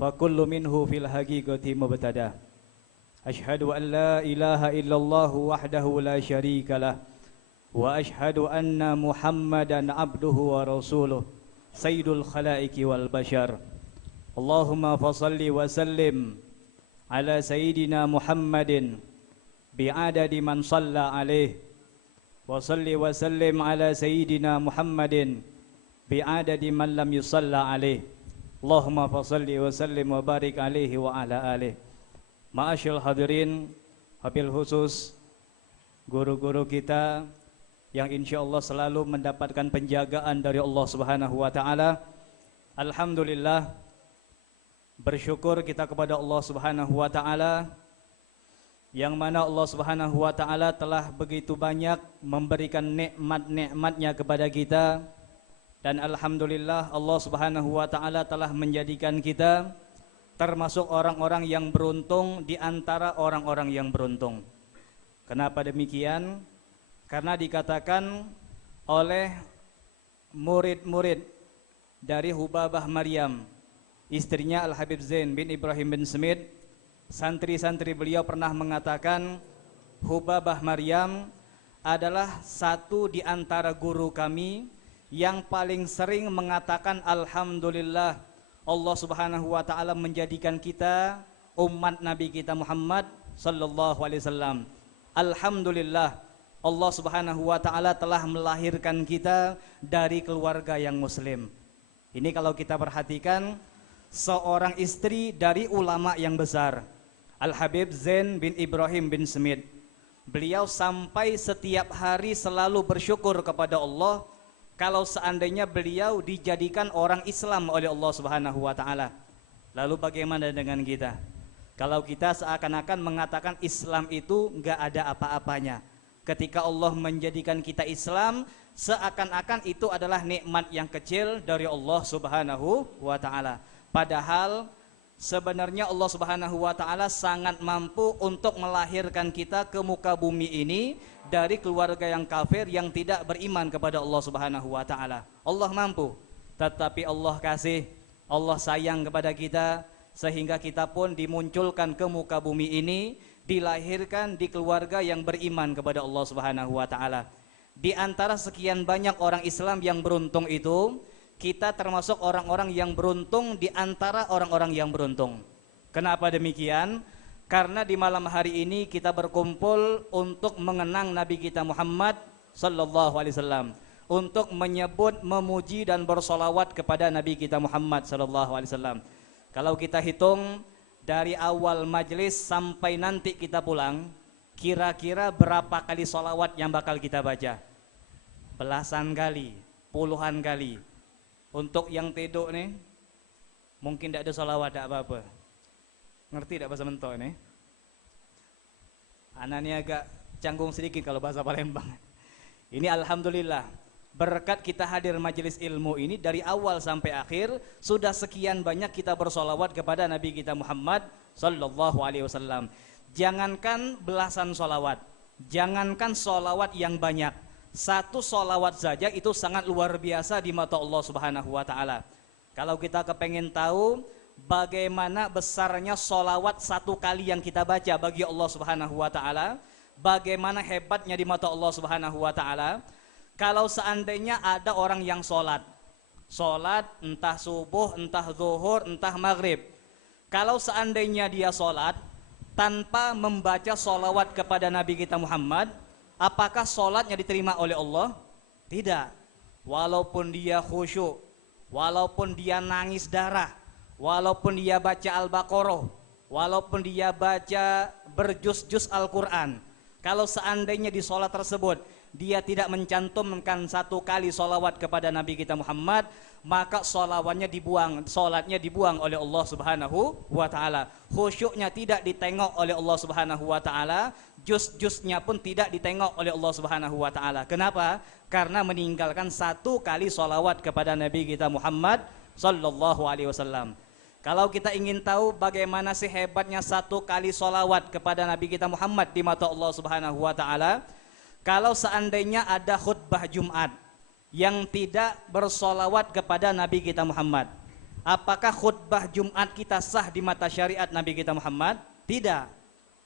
fa kullu minhu fil haqiqati mubtada. Ashhadu an la ilaha illallah wahdahu la syarikalah wa ashhadu anna Muhammadan abduhu wa rasuluh sayyidul khalaiqi wal bashar. Allahumma fasalli wa sallim ala sayyidina Muhammadin bi'adadi man shalla alaih wa salli wa sallim ala sayyidina Muhammadin bi'adadi man lam yusalla alaih. Allahumma fasalli wa sallim wa barik alaihi wa ala alihi. Ma'asyil hadirin, wabil khusus guru-guru kita yang insyaallah selalu mendapatkan penjagaan dari Allah Subhanahu wa taala. Alhamdulillah, bersyukur kita kepada Allah Subhanahu wa taala yang mana Allah Subhanahu wa taala telah begitu banyak memberikan nikmat-nikmatnya kepada kita, dan alhamdulillah Allah Subhanahu wa taala telah menjadikan kita termasuk orang-orang yang beruntung di antara orang-orang yang beruntung. Kenapa demikian? Karena dikatakan oleh murid-murid dari Hubabah Maryam, istrinya Al-Habib Zain bin Ibrahim bin Smith, santri-santri beliau pernah mengatakan Hubabah Maryam adalah satu di antara guru kami yang paling sering mengatakan alhamdulillah Allah Subhanahu wa taala menjadikan kita umat Nabi kita Muhammad sallallahu alaihi wasallam. Alhamdulillah Allah Subhanahu wa taala telah melahirkan kita dari keluarga yang muslim. Ini kalau kita perhatikan seorang istri dari ulama yang besar, Al-Habib Zain bin Ibrahim bin Smith. Beliau sampai setiap hari selalu bersyukur kepada Allah kalau seandainya beliau dijadikan orang Islam oleh Allah Subhanahu wa taala. Lalu bagaimana dengan kita? Kalau kita seakan-akan mengatakan Islam itu enggak ada apa-apanya. Ketika Allah menjadikan kita Islam, seakan-akan itu adalah nikmat yang kecil dari Allah Subhanahu wa taala. Padahal sebenarnya Allah Subhanahu wa taala sangat mampu untuk melahirkan kita ke muka bumi ini dari keluarga yang kafir yang tidak beriman kepada Allah Subhanahu wa taala. Allah mampu, tetapi Allah kasih, Allah sayang kepada kita sehingga kita pun dimunculkan ke muka bumi ini, dilahirkan di keluarga yang beriman kepada Allah Subhanahu wa taala. Di antara sekian banyak orang Islam yang beruntung itu, kita termasuk orang-orang yang beruntung di antara orang-orang yang beruntung. Kenapa demikian? Karena di malam hari ini kita berkumpul untuk mengenang Nabi kita Muhammad sallallahu alaihi wasallam, untuk menyebut, memuji dan bersolawat kepada Nabi kita Muhammad sallallahu alaihi wasallam. Kalau kita hitung dari awal majelis sampai nanti kita pulang, kira-kira berapa kali solawat yang bakal kita baca? Belasan kali, puluhan kali. Untuk yang tidur nih, mungkin tidak ada solawat, tidak apa-apa. Ngerti tidak bahasa mentok ini? Anak ini agak canggung sedikit kalau bahasa Palembang. Ini alhamdulillah, berkat kita hadir majelis ilmu ini dari awal sampai akhir, sudah sekian banyak kita bersolawat kepada Nabi kita Muhammad sallallahu alaihi wasallam. Jangankan belasan solawat, jangankan solawat yang banyak, satu solawat saja itu sangat luar biasa di mata Allah Subhanahu wa taala. Kalau kita kepengen tahu bagaimana besarnya solawat satu kali yang kita baca bagi Allah Subhanahu wa taala, bagaimana hebatnya di mata Allah Subhanahu wa taala, kalau seandainya ada orang yang sholat entah subuh, entah zuhur, entah maghrib, kalau seandainya dia sholat tanpa membaca solawat kepada Nabi kita Muhammad, apakah sholatnya diterima oleh Allah? Tidak. Walaupun dia khusyuk, walaupun dia nangis darah, walaupun dia baca Al-Baqarah, walaupun dia baca berjuz-juz Al-Quran, kalau seandainya di sholat tersebut dia tidak mencantumkan 1 kali solawat kepada Nabi kita Muhammad, maka solawatnya dibuang, solatnya dibuang oleh Allah Subhanahu wa Ta'ala. Khusyuknya tidak ditengok oleh Allah Subhanahu wa Ta'ala, juz-juznya pun tidak ditengok oleh Allah Subhanahu wa Ta'ala. Kenapa? Karena meninggalkan 1 kali solawat kepada Nabi kita Muhammad sallallahu alaihi wasallam. Kalau kita ingin tahu bagaimana sih hebatnya 1 kali solawat kepada Nabi kita Muhammad di mata Allah Subhanahu wa Ta'ala, kalau seandainya ada khutbah Jumat yang tidak bersolawat kepada Nabi kita Muhammad, apakah khutbah Jumat kita sah di mata syariat Nabi kita Muhammad? Tidak.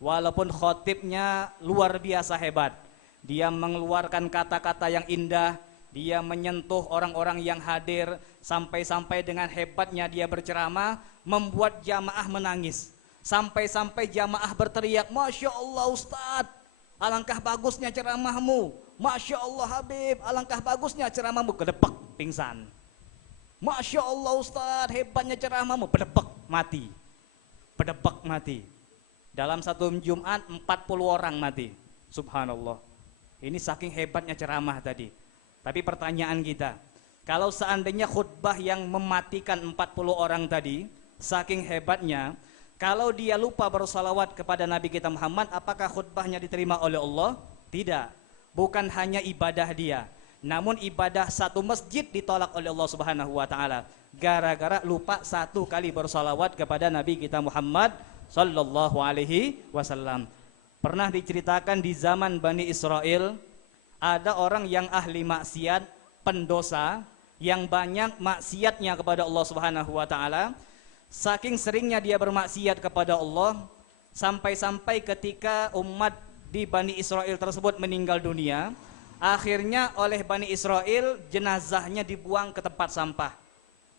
Walaupun khotibnya luar biasa hebat, dia mengeluarkan kata-kata yang indah, dia menyentuh orang-orang yang hadir, sampai-sampai dengan hebatnya dia berceramah, membuat jamaah menangis. Sampai-sampai jamaah berteriak, Masya Allah Ustadz, alangkah bagusnya ceramahmu. Masya Allah Habib, alangkah bagusnya ceramahmu. Kedepek, pingsan. Masya Allah Ustadz, hebatnya ceramahmu. Pedepek, mati. Pedepek, mati. Dalam 1 Jumat 40 orang mati. Subhanallah. Ini saking hebatnya ceramah tadi. Tapi pertanyaan kita, kalau seandainya khutbah yang mematikan 40 orang tadi, saking hebatnya, kalau dia lupa bersalawat kepada Nabi kita Muhammad, apakah khutbahnya diterima oleh Allah? Tidak. Bukan hanya ibadah dia, namun ibadah 1 masjid ditolak oleh Allah Subhanahu wa Ta'ala, gara-gara lupa 1 kali bersalawat kepada Nabi kita Muhammad sallallahu alaihi wasallam. Pernah diceritakan di zaman Bani Israel, ada orang yang ahli maksiat, pendosa, yang banyak maksiatnya kepada Allah Subhanahu wa Ta'ala. Saking seringnya dia bermaksiat kepada Allah, sampai-sampai ketika umat di Bani Israel tersebut meninggal dunia, akhirnya oleh Bani Israel jenazahnya dibuang ke tempat sampah.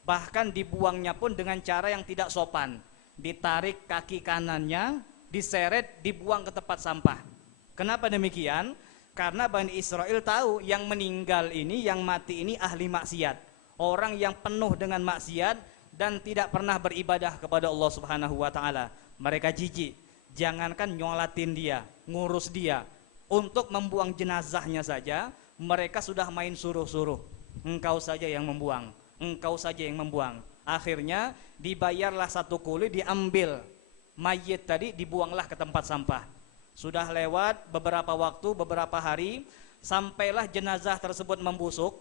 Bahkan dibuangnya pun dengan cara yang tidak sopan. Ditarik kaki kanannya, diseret, dibuang ke tempat sampah. Kenapa demikian? Karena Bani Israel tahu yang meninggal ini, yang mati ini ahli maksiat, orang yang penuh dengan maksiat dan tidak pernah beribadah kepada Allah Subhanahu wa Ta'ala. Mereka jijik, jangankan nyolatin dia, ngurus dia, untuk membuang jenazahnya saja mereka sudah main suruh-suruh. Engkau saja yang membuang, engkau saja yang membuang. Akhirnya dibayarlah 1 kuli, diambil mayit tadi, dibuanglah ke tempat sampah. Sudah lewat beberapa waktu, beberapa hari, sampailah jenazah tersebut membusuk.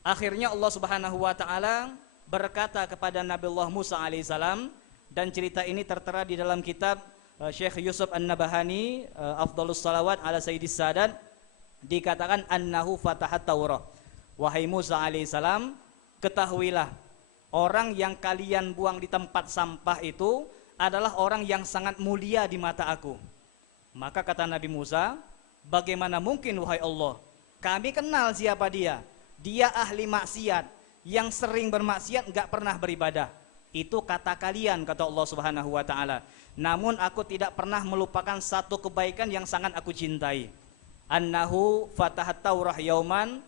Akhirnya Allah Subhanahu wa Ta'ala berkata kepada Nabi Allah Musa alaihissalam, dan cerita ini tertera di dalam kitab Syekh Yusuf An-Nabahani, Afdalus Salawat ala Sayyidis Sadat, dikatakan annahu fatahat Taurah. Wahai Musa alaihissalam, ketahuilah, orang yang kalian buang di tempat sampah itu adalah orang yang sangat mulia di mata aku. Maka kata Nabi Musa, bagaimana mungkin wahai Allah, kami kenal siapa dia. Dia ahli maksiat, yang sering bermaksiat, enggak pernah beribadah. Itu kata kalian, kata Allah Subhanahu wa Ta'ala. Namun aku tidak pernah melupakan 1 kebaikan yang sangat aku cintai. Annahu fatahat Taurah yauman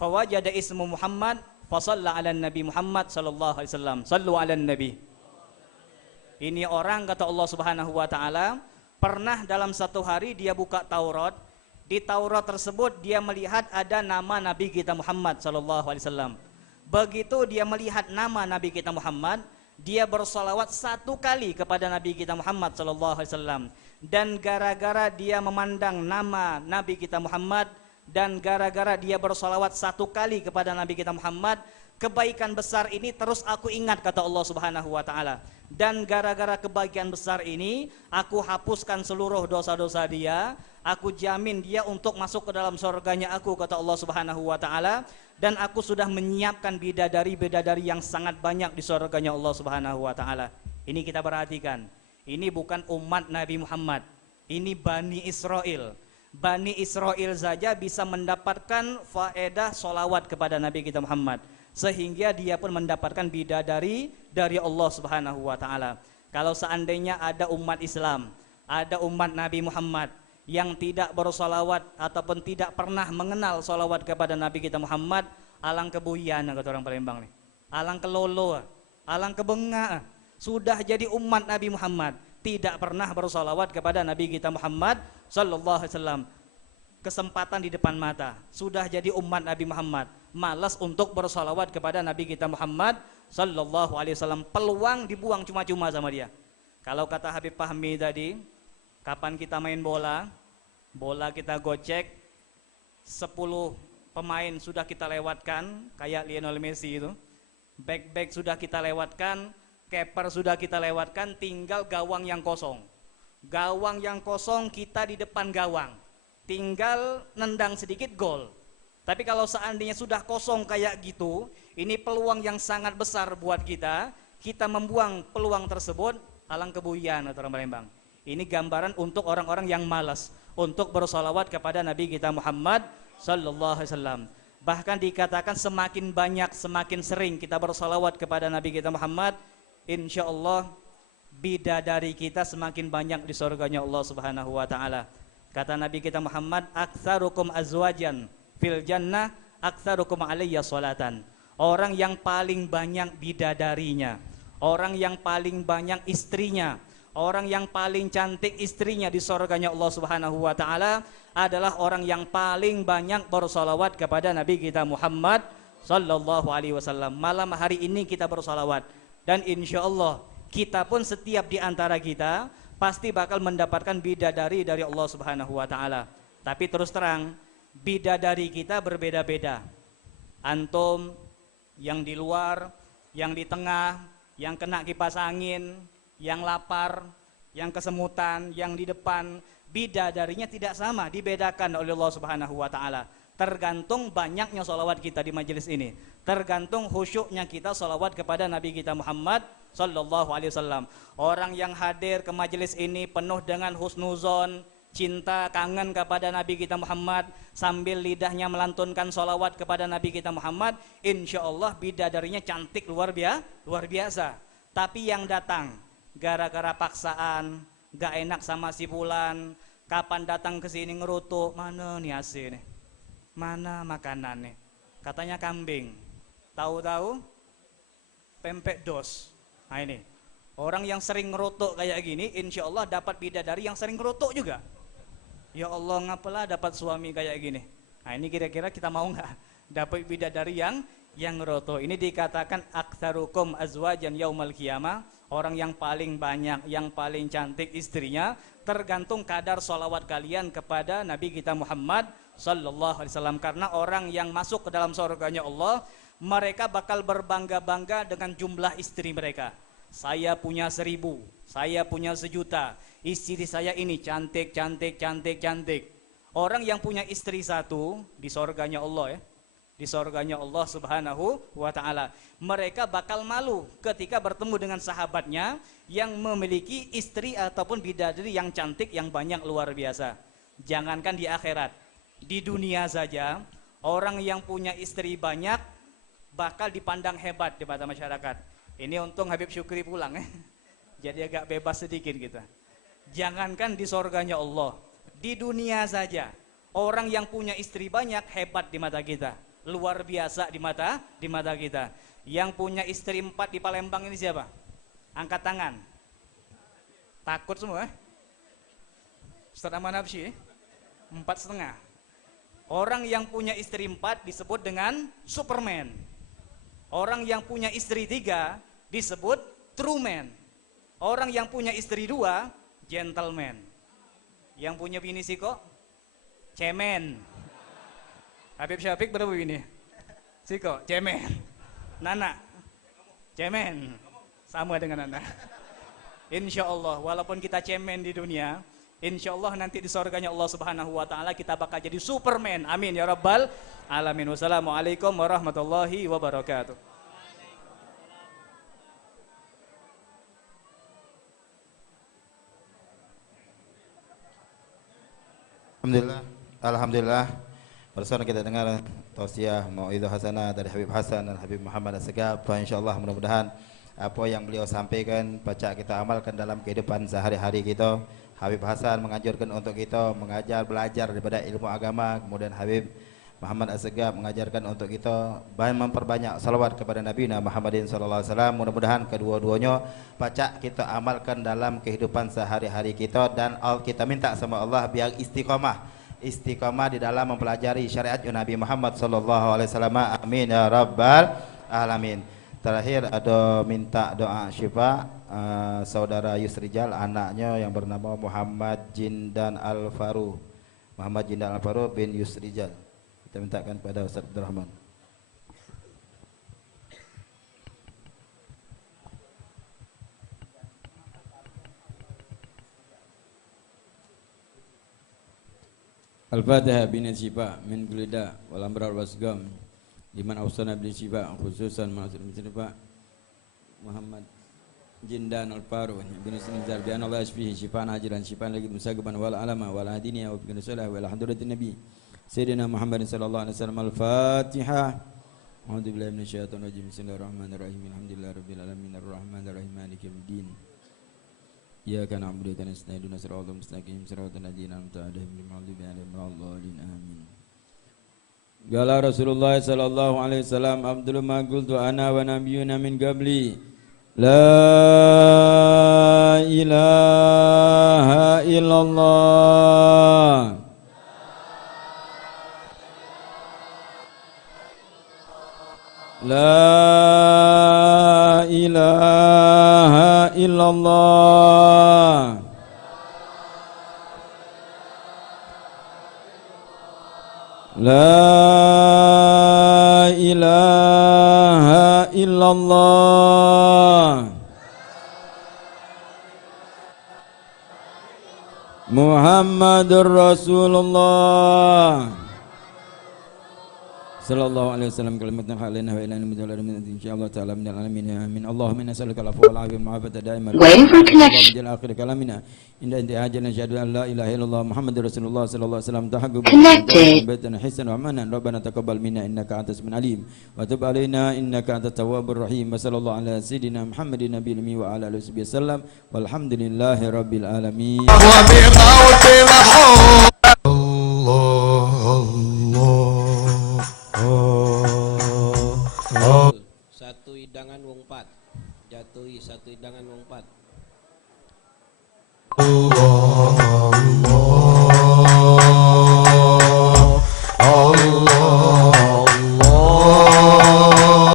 fawajada ismu Muhammad fasalla ala Nabi Muhammad sallallahu alaihi wasallam. Sallu ala Nabi. Ini orang, kata Allah Subhanahu wa Ta'ala, pernah dalam 1 hari dia buka Taurat. Di Taurat tersebut dia melihat ada nama Nabi kita Muhammad sallallahu alaihi wasallam. Begitu dia melihat nama Nabi kita Muhammad, dia bersolawat 1 kali kepada Nabi kita Muhammad sallallahu alaihi wasallam. Dan gara-gara dia memandang nama Nabi kita Muhammad, dan gara-gara dia bersolawat 1 kali kepada Nabi kita Muhammad, kebaikan besar ini terus aku ingat, kata Allah Subhanahu wa Ta'ala. Dan gara-gara kebaikan besar ini, aku hapuskan seluruh dosa-dosa dia, aku jamin dia untuk masuk ke dalam surganya aku, kata Allah Subhanahu wa Ta'ala. Dan aku sudah menyiapkan bidadari-bidadari yang sangat banyak di surganya Allah Subhanahu wa Ta'ala. Ini kita perhatikan, ini bukan umat Nabi Muhammad, ini Bani Israel. Bani Israel saja bisa mendapatkan faedah solawat kepada Nabi kita Muhammad, sehingga dia pun mendapatkan bidadari dari Allah Subhanahu wa Ta'ala. Kalau seandainya ada umat Islam, ada umat Nabi Muhammad yang tidak bersolawat ataupun tidak pernah mengenal solawat kepada Nabi kita Muhammad, alang kebuyan, kata orang Palembang nih, alang kelolo, alang kebenga, sudah jadi umat Nabi Muhammad, tidak pernah bersolawat kepada Nabi kita Muhammad sallallahu alaihi wasallam. kesempatan di depan mata. Sudah jadi umat Nabi Muhammad, malas untuk bersolawat kepada Nabi kita Muhammad sallallahu alaihi wasallam. Peluang dibuang cuma-cuma sama dia. Kalau kata Habib Fahmi tadi, kapan kita main bola, bola kita gocek, 10 pemain sudah kita lewatkan, kayak Lionel Messi itu. Back sudah kita lewatkan, keeper sudah kita lewatkan, tinggal gawang yang kosong. Gawang yang kosong, kita di depan gawang, tinggal nendang sedikit gol. Tapi kalau seandainya sudah kosong kayak gitu, ini peluang yang sangat besar buat kita. Kita membuang peluang tersebut, alang kebuyan atau orang Palembang. Ini gambaran untuk orang-orang yang malas untuk bersolawat kepada Nabi kita Muhammad sallallahu alaihi wasallam. Bahkan dikatakan semakin banyak, semakin sering kita bersolawat kepada Nabi kita Muhammad, insya Allah bidadari kita semakin banyak di surganya Allah subhanahu wa ta'ala. Kata Nabi kita Muhammad, aktsarukum azwajan fil jannah aktsarukum alayya sholatan. Orang yang paling banyak bidadarinya, orang yang paling banyak istrinya, orang yang paling cantik istrinya di surganya Allah subhanahu wa ta'ala adalah orang yang paling banyak bersolawat kepada Nabi kita Muhammad sallallahu alaihi wasallam. Malam hari ini kita bersolawat, dan insya Allah kita pun setiap di antara kita pasti bakal mendapatkan bidadari dari Allah subhanahu wa ta'ala. Tapi terus terang, bidadari kita berbeda-beda. Antum yang di luar, yang di tengah, yang kena kipas angin, yang lapar, yang kesemutan, yang di depan, bidadarinya tidak sama, dibedakan oleh Allah subhanahu wa ta'ala. Tergantung banyaknya sholawat kita di majelis ini, tergantung khusyuknya kita sholawat kepada Nabi kita Muhammad sallallahu alaihi wasallam. Orang yang hadir ke majelis ini penuh dengan husnuzon, cinta, kangen kepada Nabi kita Muhammad, sambil lidahnya melantunkan sholawat kepada Nabi kita Muhammad, insya Allah bidadarinya cantik luar biasa. Tapi yang datang gara-gara paksaan, gak enak sama si fulan, kapan datang ke sini ngerutuk, mana nih AC nih, mana makanan nih, katanya kambing, tahu-tahu pempek dos. Nah ini orang yang sering ngerutuk kayak gini, insya Allah dapat bidadari yang sering ngerutuk juga. Ya Allah, ngapalah dapat suami kayak gini. Nah ini kira-kira kita mau nggak dapat bidadari yang ngerutuk? Ini dikatakan aktsarukum azwajan yaumal qiyamah, orang yang paling banyak, yang paling cantik istrinya, tergantung kadar sholawat kalian kepada Nabi kita Muhammad sallallahu alaihi wasallam. Karena orang yang masuk ke dalam surganya Allah, mereka bakal berbangga-bangga dengan jumlah istri mereka. Saya punya 1000, saya punya 1.000.000, istri saya ini cantik. Orang yang punya istri 1 di surganya Allah ya, di surganya Allah subhanahu wa ta'ala, mereka bakal malu ketika bertemu dengan sahabatnya yang memiliki istri ataupun bidadari yang cantik, yang banyak, luar biasa. Jangankan di akhirat, di dunia saja orang yang punya istri banyak bakal dipandang hebat di mata masyarakat. Ini untung Habib Syukri pulang ya, jadi agak bebas sedikit kita. Jangankan di surganya Allah, di dunia saja orang yang punya istri banyak hebat di mata kita, luar biasa di mata kita. Yang punya istri 4 di Palembang ini siapa? Angkat tangan. Takut semua Ustaz Aman Habsyi 4,5. Orang yang punya istri 4 disebut dengan Superman. Orang yang punya istri 3 disebut true man. Orang yang punya istri 2 gentleman. Yang punya bini siko cemen. Habib Syafiq berapa bini? Siko cemen. Nana cemen. Sama dengan Nana. Insya Allah walaupun kita cemen di dunia, insya Allah nanti di surganya Allah subhanahu wa ta'ala kita bakal jadi Superman. Amin ya rabbal alamin. Wassalamualaikum warahmatullahi wabarakatuh. Alhamdulillah. Bersama kita dengar tausiah mau'izah hasanah dari Habib Hasan dan Habib Muhammad Assegaf. InsyaAllah mudah-mudahan apa yang beliau sampaikan pacak kita amalkan dalam kehidupan sehari-hari kita. Habib Hasan mengajarkan untuk kita belajar daripada ilmu agama. Kemudian Habib Muhammad Assegaf mengajarkan untuk kita memperbanyak salawat kepada Nabi Muhammadin sallallahu alaihi wasallam. Mudah-mudahan kedua-duanya pacak kita amalkan dalam kehidupan sehari-hari kita, dan kita minta sama Allah biar istiqamah istiqamah di dalam mempelajari syariat Nabi Muhammad sallallahu alaihi wasallam. Amin ya rabbal alamin. Terakhir ada minta doa syifa saudara Yusrijal, anaknya yang bernama Muhammad Jindan Al-Faru. Muhammad Jindan Al-Faru bin Yusrijal. Kita mintakan kepada Ustaz Abdurrahman. Al-Fatihah bin Syifa min kulida wal amrar wasgam liman awsana bin Syifa khususan maksud Syifa Muhammad Jindan Al-Faru bin Sinzar bi anna Allah yashfihi shifaan ajilan shifaan lagi musagaban wal alama wal adiniya wa bi salah wal hadratin nabi sayyidina Muhammad sallallahu alaihi wasallam. Al-Fatihah. A'udzu billahi minasyaitonir rajim. Bismillahirrahmanirrahim. Alhamdulillahirabbil alamin arrahmanir rahim maliki yaumiddin. Iyyaka na'budu wa iyyaka nasta'in ihdinas siratal mustaqim siratal ladzina an'amta 'alaihim ghairil maghdubi 'alaihim waladdallin amin. Qala Rasulullah sallallahu alaihi wasallam Abdul ma qultu ana wa nabiyyuna min qabli la ilaha illallah la ilaha illallah la ilaha illallah Muhammadur Rasulullah sallallahu alaihi wasallam. Kalimatna alaina wa ila nabiyyina wa ala insyaallah ta'ala min alamin amin. Allahumma inna nas'aluka al-afwa wal 'afiyata wal 'afiyata da'iman waiting for connection min akhir kalamina inda inti ajalna syahadu an la ilaha illallah Muhammadur Rasulullah sallallahu alaihi wasallam tahaqqu Connected. baitan hisan wa amanan rabbana taqabbal minna innaka antas samiul alim wa tub alaina innaka antat tawwabur rahim. Wa sallallahu ala sayidina Muhammadin nabiyil ummi wa ala alihi wasallam walhamdulillahi rabbil alamin. Satu hidangan wong pat. Jatuhi satu hidangan wong pat.